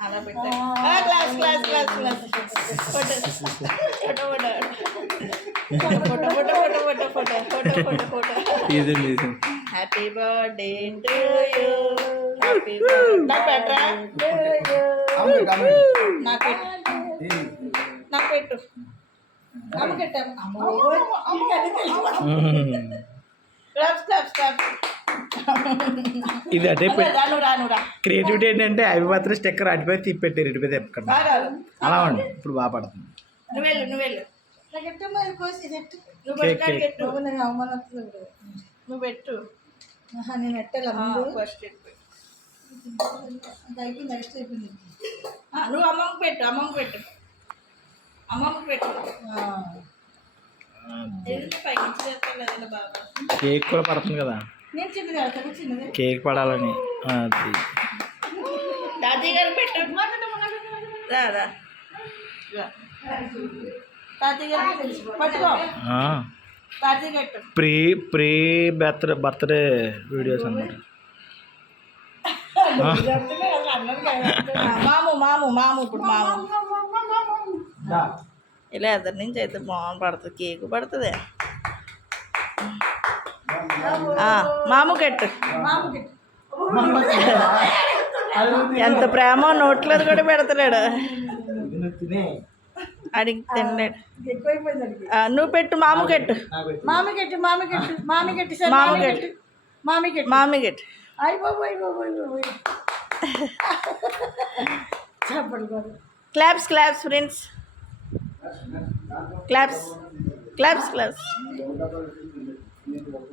అలా పెట్టా class class class class photo photo photo photo photo photo photo photo photo తీసండి happy birthday to you happy నాకు పెట్టరా నాకు పెట్టు నాకు పెట్టు అమ్మ పెట్టాము క్లాప్స్ క్లాప్స్ క్లాప్స్ ఇది అంటే రాను రాను రా క్రియేటివిటీ ఏంటంటే అవి మాత్రం స్టిక్కర్ అటుపై తీపి పెట్టారు ఇటుపై ఎక్కడ అలా ఉండి ఇప్పుడు బాగా పడుతుంది. నువ్వు వెళ్ళు నువ్వు వెళ్ళు నువ్వు కేక్ పెట్టు కేక్ నువ్వు పెట్టు నేను ఎట్టాల ఫస్ట్ అయిపోయింది నెక్స్ట్ అయిపోయింది నువ్వు అమ్మమ్మకి పెట్టు అమ్మమ్మకి పెట్టు అమ్మమ్మకి పెట్టు ఎందుకు పైకి చేస్తలేదు బాబా కేక్ కూడా పడుతుంది కదా నేను చిన్నది ఆడతాను చిన్నది కేక్ పడాలని అది తాతయ్య గారు పెట్టు రాదా తాతయ్య గారు పట్టుకో తాతయ్య కట్టు ప్రీ ప్రీ బర్త్డే వీడియోస్ అన్నమాట. మాము మాము మాము ఇప్పుడు మాము ఇలా ఎదురు నుంచి అయితే బాగుంది పడుతుంది కేక్ పడుతుంది మాము కట్టు ఎంత ప్రేమ నోట్లేదు కూడా పెడతలేడు అడిగి తినలేడు నువ్వు పెట్టు మాము కట్టు మామికెట్టు మామికెట్టు మామికెట్టు సార్ మాము కట్టు మామికెట్టు మామి కట్టు అయిపోయి చెప్పండి claps claps friends claps claps claps